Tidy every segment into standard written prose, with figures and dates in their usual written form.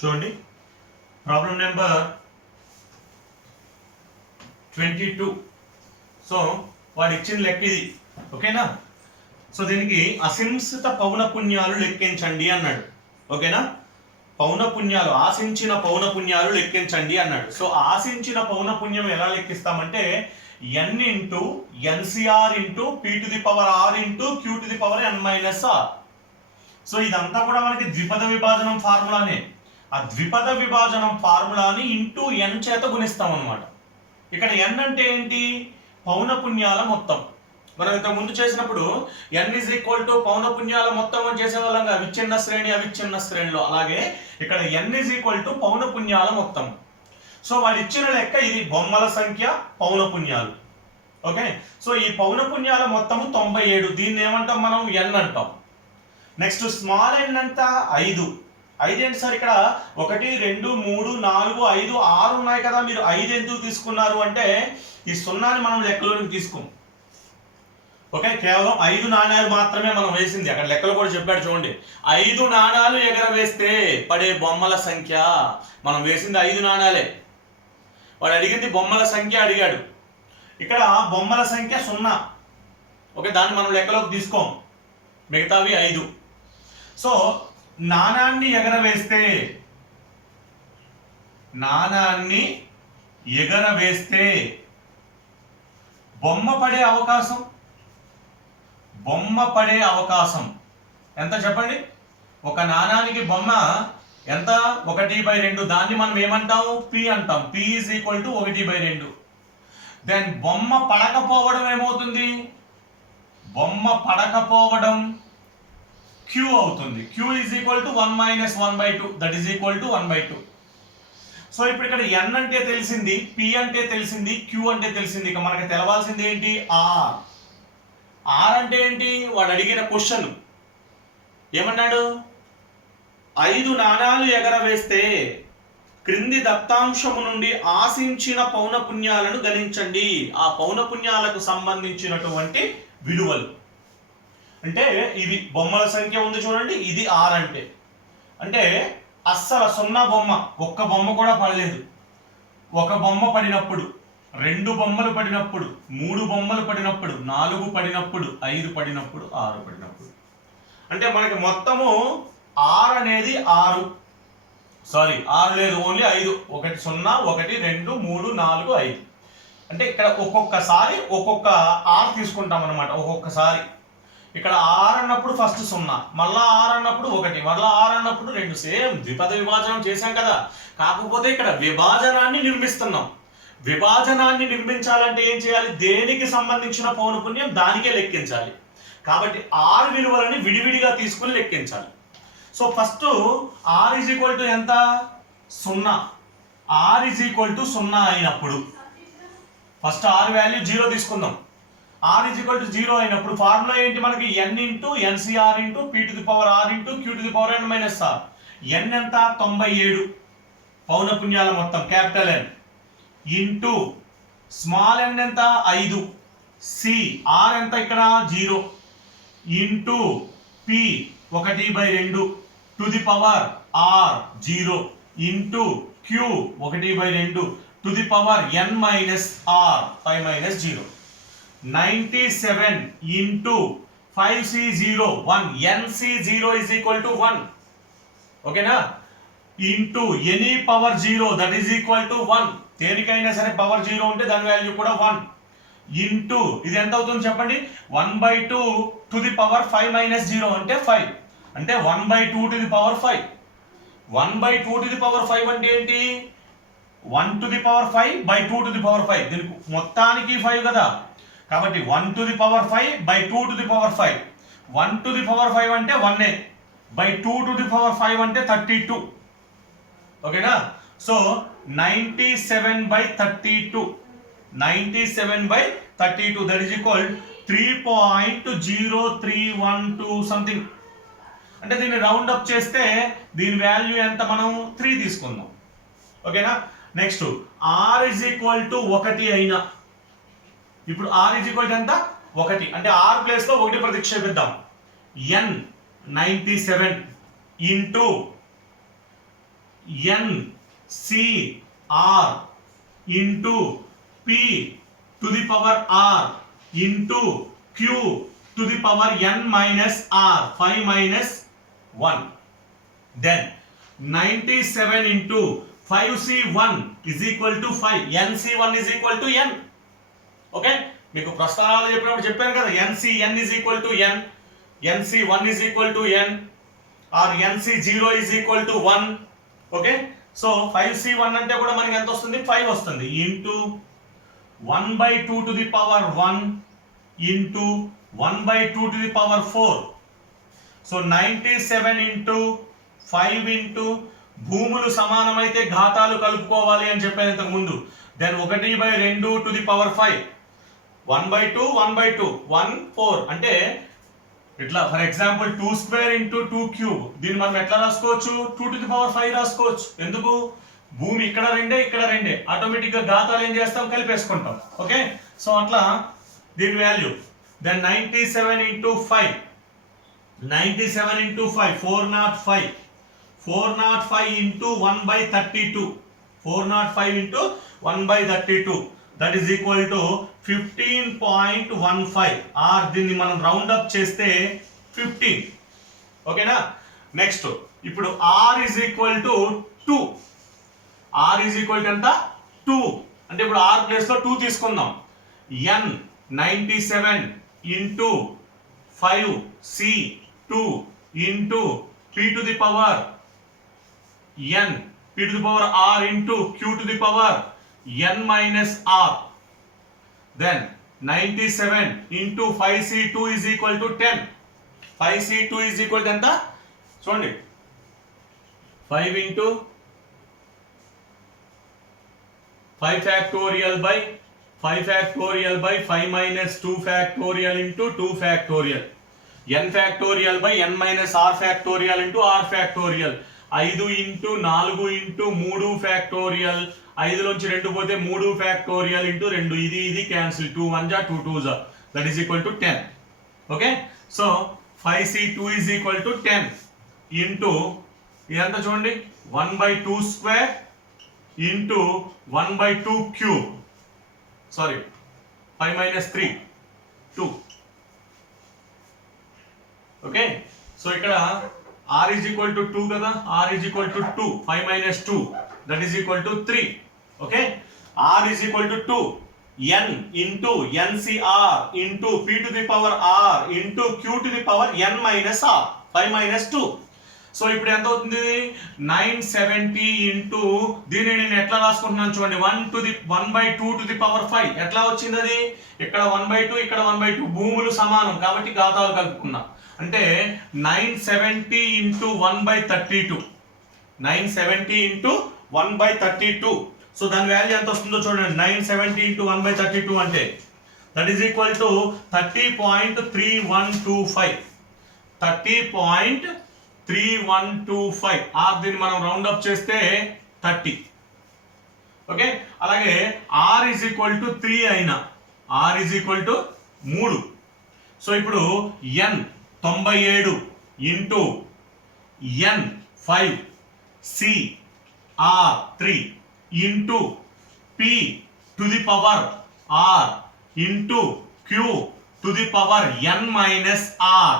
చూడండి problem number 22. So వాడు ఇచ్చిన లెక్క ఇది, ఓకేనా. సో దీనికి అసింసిత పౌనపుణ్యాలు లెక్కించండి అన్నాడు, ఓకేనా. పౌనపుణ్యాలు, ఆశించిన పౌనపుణ్యాలు లెక్కించండి అన్నాడు. సో ఆశించిన పౌనపుణ్యం ఎలా లెక్కిస్తామంటే n into NCR into P to the power R into Q to the power n minus R. So ఇదంతా కూడా మనకి ద్విపద విభాజనం ఫార్ములానే. ఆ ద్విపద విభాజనం ఫార్ములాని ఇంటూ n చేత గుణిస్తాం అన్నమాట. ఇక్కడ n అంటే ఏంటి? పౌనపుణ్యాల మొత్తం. మనం ఇంతకు ముందు చేసినప్పుడు n ఈజ్ ఈక్వల్ టు పౌనపుణ్యాల మొత్తం అని చేసేవాళ్ళం కదా, విచ్ఛిన్న శ్రేణి అవిచ్ఛిన్న శ్రేణిలో. అలాగే ఇక్కడ n ఈజ్ ఈక్వల్ టు పౌనపుణ్యాల మొత్తం. సో వాడు ఇచ్చిన లెక్క ఇది, బొమ్మల సంఖ్య పౌనపుణ్యాలు, ఓకే. సో ఈ పౌనపుణ్యాల మొత్తము 97. దీన్ని ఏమంటాం మనం? n అంటాం. నెక్స్ట్ స్మాల్ n అంతా 5. 5 ఏంటి సార్? ఇక్కడ 1 2 3 4 5 6 ఉన్నాయి కదా, మీరు 5 ఎందుకు తీసుకున్నారు అంటే ఈ సున్నాని మనం లెక్కలోకి తీసుకోం, ఓకే. కేవలం 5 నాణ్యాలు మాత్రమే మనం వేసింది. అక్కడ లెక్కలు కూడా చెప్పాడు చూడండి. 5 నాణాలు ఎగరవేస్తే పడే బొమ్మల సంఖ్య. మనం వేసింది 5 నాణాలే. వాడు అడిగింది బొమ్మల సంఖ్య అడిగాడు. ఇక్కడ బొమ్మల సంఖ్య 0, ఓకే. దాన్ని మనం లెక్కలోకి తీసుకోం, మిగతావి 5. సో నాణాన్ని ఎగరవేస్తే, నాణాన్ని ఎగరవేస్తే బొమ్మ పడే అవకాశం, బొమ్మ పడే అవకాశం ఎంత చెప్పండి? ఒక నాణానికి బొమ్మ ఎంత? 1/2. దాన్ని మనం ఏమంటాం? పి అంటాం. P is equal to 1/2. Then బొమ్మ పడకపోవడం ఏమవుతుంది? బొమ్మ పడకపోవడం క్యూ అవుతుంది. Q is equal to 1 minus 1/2, that is equal to 1/2. So ఇప్పుడు ఇక్కడ n అంటే తెలిసింది, p అంటే తెలిసింది, q అంటే తెలిసింది. ఇక మనకి తెలవాల్సింది ఏంటి? r. r అంటే ఏంటి? వాడు అడిగిన క్వశ్చన్ ఏమన్నాడు? 5 నాణాలు ఎగరవేస్తే క్రింది దత్తాంశము నుండి ఆశించిన పౌనపుణ్యాలను గణించండి. ఆ పౌనపుణ్యాలకు సంబంధించినటువంటి విలువలు అంటే ఇవి. బొమ్మల సంఖ్య ఉంది చూడండి, ఇది r అంటే అస్సలు 0 బొమ్మ, ఒక్క బొమ్మ కూడా పడలేదు. ఒక బొమ్మ పడినప్పుడు, 2 బొమ్మలు పడినప్పుడు, 3 బొమ్మలు పడినప్పుడు, 4 పడినప్పుడు, 5 పడినప్పుడు, 6 పడినప్పుడు. అంటే మనకి మొత్తము r అనేది 6, సారీ 6 లేదు, ఓన్లీ 5. 1 0 1 2 3 4 5. అంటే ఇక్కడ ఒక్కొక్కసారి ఒక్కొక్క r తీసుకుంటాం అనమాట. ఒక్కొక్కసారి ఇక్కడ r అన్నప్పుడు ఫస్ట్ 0, మళ్ళా r అన్నప్పుడు 1, మళ్ళా r అన్నప్పుడు 2. సేమ్ ద్విపద విభాజనం చేశాం కదా. కాకపోతే ఇక్కడ విభాజనాన్ని నిర్మిస్తున్నాం. విభాజనాన్ని నిర్మించాలంటే ఏం చేయాలి? దేనికి సంబంధించిన పౌనపుణ్యం దానికే లెక్కించాలి. కాబట్టి r విలువలని విడివిడిగా తీసుకుని లెక్కించాలి. So first r is equal to ఎంత? 0. r ఈజ్ ఈక్వల్ టు 0 అయినప్పుడు ఫస్ట్ r వాల్యూ 0 తీసుకుందాం. r ఈజ్ ఈక్వల్ టు 0 అయినప్పుడు ఫార్ములా ఏంటి మనకి? n into NCR into P to the power R into Q to the power n minus R. n ఎంత? 97 పౌనపుణ్యాల మొత్తం, capital N, into small n ఎంత? 5. C r ఎంత? ఇక్కడ 0, into p 1/2 to the power r 0 into q 1/2 to the power n minus R 5 minus 0. 97 into 5c0 1, nc0 is equal to 1, ఓకేనా. Into any power 0 that is equal to 1. దేనికైనా సరే power 0 ఉంటే దాని value కూడా 1. Into ఇది ఎంత అవుతుంది చెప్పండి? 1/2 టు ది పవర్ 5 మైనస్ 0 అంటే 5. అంటే 1/2 to the power 5. 1/2 to the power 5 అంటే ఏంటి? 1 to the power 5 by 2 to the power 5. దీనికి మొత్తానికి 5 కదా, కాబట్టి 1 to the power 5 by 2 to the power 5. 1 to the power 5 అంటే 1 బై 2 టు ది పవర్ 5 అంటే 32, ఓకేనా. So 97/32, 97/32 that is equal 3.0312 something. అంటే దీన్ని రౌండ్ అప్ చేస్తే దీని వాల్యూ ఎంత? మనం 3 తీసుకుందాం, ఓకేనా. Next r is equal to 1 అయినా, ఇప్పుడు r ఈజ్ ఈక్వల్ టు ఎంత? 1. అంటే r ప్లేస్ లో 1 ప్రతిక్షేపిద్దాం. n 97 into NCR into P to the power R into Q to the power N minus R, 5 minus 1. Then 97 into 5C1 is equal to 5. NC1 is equal to N. Okay, మీకు ప్రస్తావనలు చెప్పినప్పుడు చెప్పాను కదా, NCN is equal to N, NC1 is equal to N, or NC0 is equal to 1. Okay, so 5C1 అంటే కూడా మనకి ఎంత వస్తుంది? 5 వస్తుంది. Into 1/2 to the power 1 into 1/2 to the power 4. So 97 into 5 into భూములు సమానమైతే ఘాతాలు కలుపుకోవాలి అని చెప్పాను ఇంతకు ముందు. దెన్ 1/2 to the power 5, 1/2 1/2 1 4 అంటే ఇట్లా for example 2 square into 2 cube, దీన్ని మనం ఎట్లా రాసుకోవచ్చు? 2 to the power 5 రాసుకోవచ్చు. ఎందుకు? భూమి ఇక్కడ రెండే ఇక్కడ రెండే, ఆటోమేటిక్ గా ఘాతాలు ఏం చేస్తాం? కలిపేసుకుంటాం. ఓకే, సో అట్లా దీని value. Then 97 into 5, 97 into 5 405, 405 into 1/32, 405 into 1/32, that is equal to 15.15, or దీన్ని మనం రౌండ్ అప్ చేస్తే 15. ఓకేనా? నెక్స్ట్ ఇప్పుడు R is equal to 2. R is equal to ఎంత? 2. అంటే ఇప్పుడు R ప్లేస్ లో 2 తీసుకుందాం. N 97 into 5C2 into P to the power N, P to the power R into Q to the power N minus R. Then 97 into 5C2 is equal to 10. 5C2 is equal to enta? చూడండి, 5 into 5 factorial by 5 factorial by 5 minus 2 factorial into 2 factorial. N factorial by N minus R factorial into R factorial. 5 into 4 into 3 factorial, 5 లోంచి 2 పోతే 3 factorial into 2, ఇది cancel, 2 1 జా 2 2 జా, that is equal to 10. Okay, so 5C2 is equal to 10 into ఇదంతా చూడండి 1/2 square into 1/2 cube, sorry 5 minus 3 2. Okay, so ఇక్కడ R is equal to 2 కదా, R is equal to 2, 5 minus 2, that is equal to 3. Okay, R is equal to 2, N into NCR into P to the power R into Q to the power N minus R, 5 minus 2. So ఇప్పుడు ఎంత అవుతుంది? 970 into దీన్ని నేను ఎట్లా రాసుకుంటున్నాను చూడండి, 1/2 to the power 5. ఎట్లా వచ్చింది అది? ఇక్కడ 1/2 ఇక్కడ 1/2, భూములు సమానం కాబట్టి ఘాతాలు కలుపుకున్నా. అంటే 970 ఇంటూ 1/32, 970 ఇంటూ 1/32. సో దాని వాల్యూ ఎంత వస్తుందో చూడండి, 970 ఇంటూ 1/32 అంటే దట్ ఈస్ ఈక్వల్ టు 30.3125, 30.3125. దీన్ని మనం రౌండ్ అప్ చేస్తే 30. ఓకే, అలాగే R ఈజ్ ఈక్వల్ టు 3 అయినా, R is equal to 3. So ఇప్పుడు N 97 into N 5 CR 3 into P to the power R into Q to the power N minus R.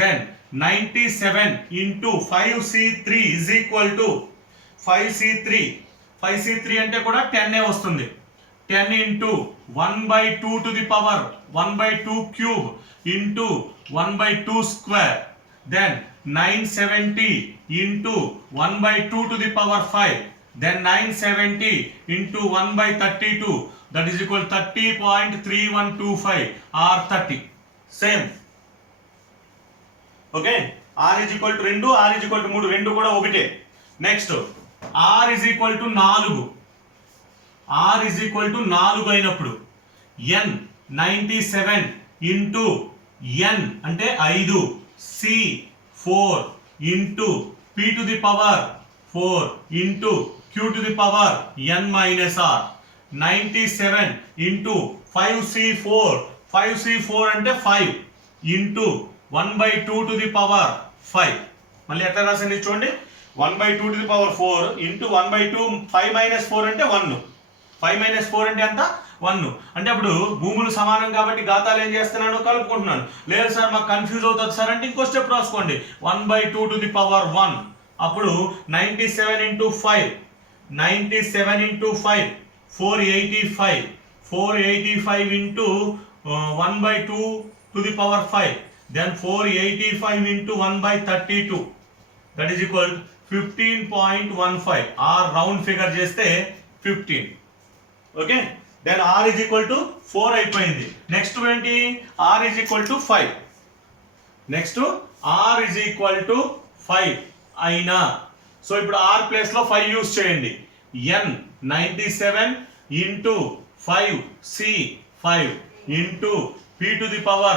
Then 97 into 5C3 is equal to 5C3, 5C3 అంటే కూడా 10 వస్తుంది. 10 into 1/2 to the power 1/2 cube into 1/2 square. Then 970 into 1/2 to the power 5. Then 970 into 1/32, that is equal 30.3125 or 30. Same. Okay, R is equal to 2, R is equal to 3, రెండు కూడా ఒకటే. Next R is equal to 4, R is equal to 4 అయినప్పుడు N 97 into N అంటే 5 C4 into P to the power 4 into Q to the power N minus R. 97 into 5C4, 5C4 అంటే 5 into 1/2 to the power 5. మళ్ళీ ఎట్లా రాసింది చూడండి, 1/2 to the power 4 into 1/2 5 - 4 అంటే 1. 5 - 4 అంటే ఎంత 1. అంటే అప్పుడు భూములు సమానం కాబట్టి ఘాతాలు ఏం చేస్తున్నాను కలుపుకుంటున్నాను. లేదు సార్ మాకు కన్ఫ్యూజ్ అవుతుంది సార్ అంటే ఇంకో స్టెప్ రాసుకోండి. 1/2 to the power 1 అప్పుడు 97 into 5 97 into 5 485 485 into 1/2 to the power 5 then 485 into 1/32 that is equal to 15.15 r round figure చేస్తే 15. Okay then r is equal to 4 అయిపోయింది. నెక్స్ట్ ఏంటి r is equal to 5. Next r is equal to 5 అయినా so ఇప్పుడు r place లో 5 use చేయండి. n 97 into 5 c 5 into p to the power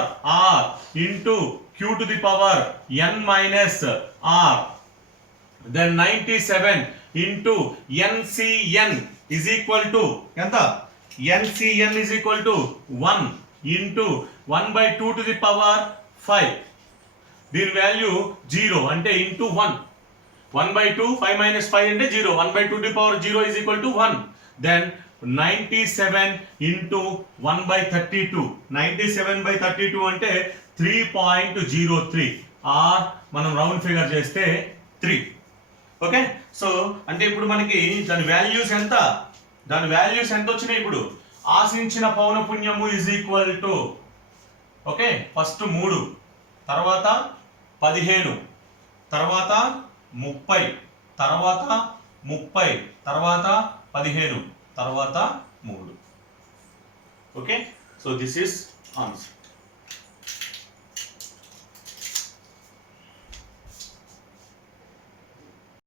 r into q to the power n minus r then 97 into ncn is equal to ఎంత ncn is equal to 1 into 1/2 to the power 5 దీని value 0 అంటే into 1 1/2 5 - 5 అంటే 0 1/2 to the power 0 is equal to 1 then 97 into 1/32 97/32 అంటే 3.03 are మనం round figure చేస్తే 3. Okay so అంటే ఇప్పుడు మనకి దాని వాల్యూస్ ఎంత వచ్చినాయి ఇప్పుడు ఆశించిన పౌనపుణ్యము is equal to okay first 3 తర్వాత 15 తర్వాత 30 తర్వాత 30 తర్వాత 15 తర్వాత 3. Okay so this is answer.